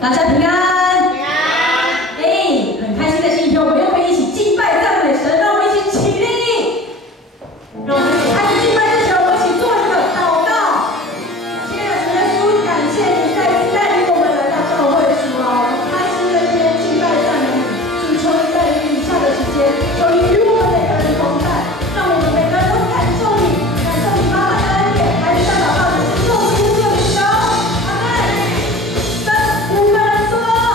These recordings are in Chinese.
大家平安。平安。哎，很开心的今天，我们又可以一起敬拜赞美神，让我们一起起立。让我们一起开始敬拜之前，我们一起做一个祷告。亲爱的主耶稣，感谢你再次带领我们来到教会，主啊，我们开心的今天敬拜赞美你，主求你带领以下的时间，求你与我们每个人同在，让我们每个人都感受你，感受你满满的恩典。还是在祷告的时候，用心就行。阿门。3、5个人说。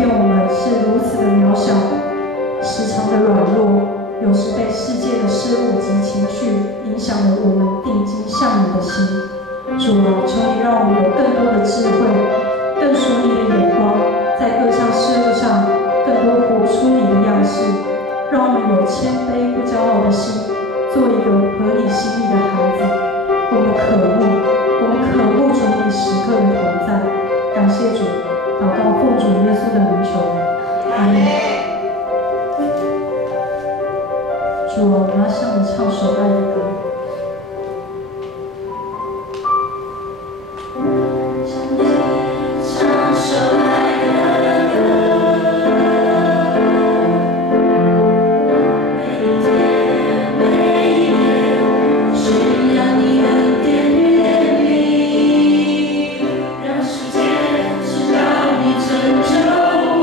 便我们是如此的渺小，时常的软弱，有时被世界的事物及情绪影响了我们定睛向你的心。主啊，求你让我们有更多的智慧，更属你的眼光，在各项事物上更多活出你的样式，让我们有谦卑不骄傲的心，做一个合你心意的孩子。我们渴慕主你时刻的同在。感谢主，祷告奉主耶稣的名求，阿门。主啊，我们要向你唱首爱的歌。让世界知道你拯救。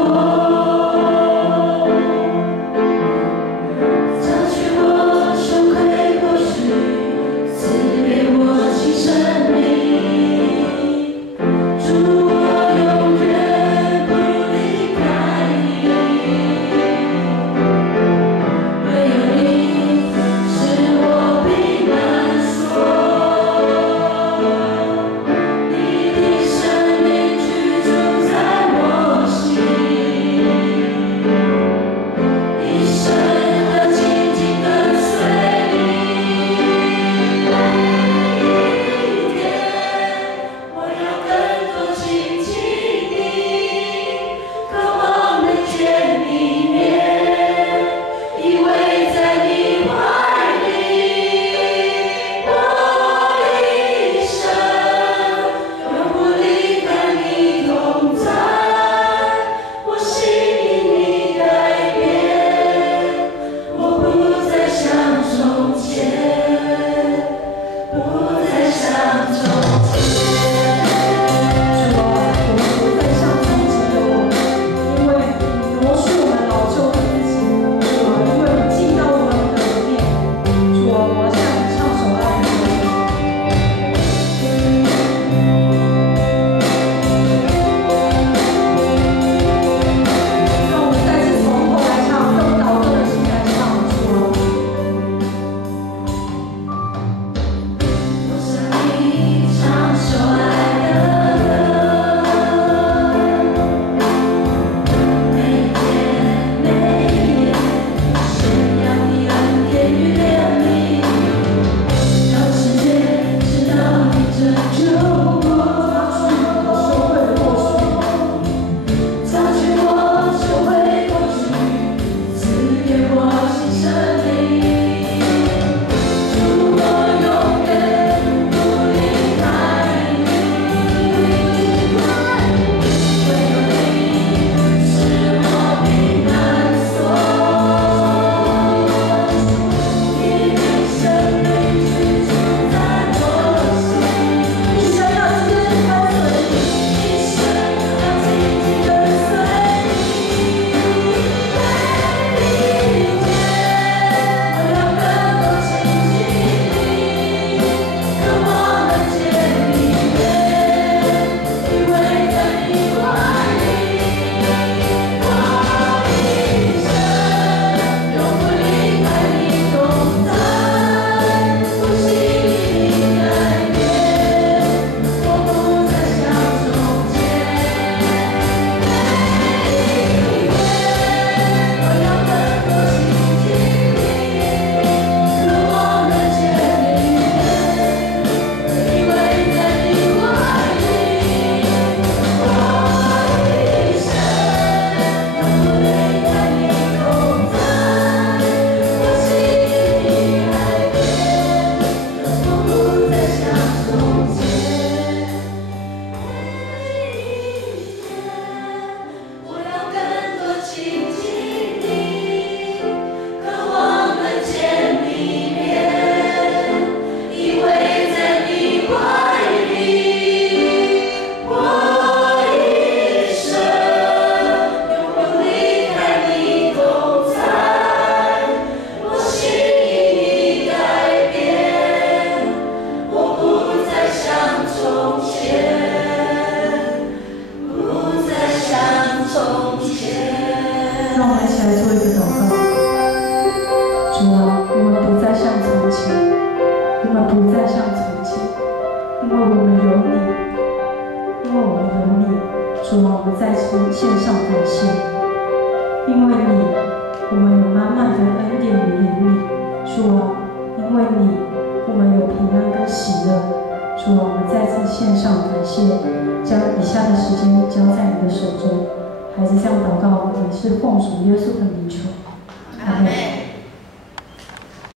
让我们一起来做一个祷告。主啊，我们不再像从前，我们不再像从前，因为我们有你，因为我们有你。主啊，我们在此献上感谢，因为你，我们有满满的恩典与怜悯。主啊，因为你，我们有平安跟喜乐。主啊，我们再次献上感谢，将以下的时间交在你的手中。孩子这样祷告，我们是奉主耶稣的名。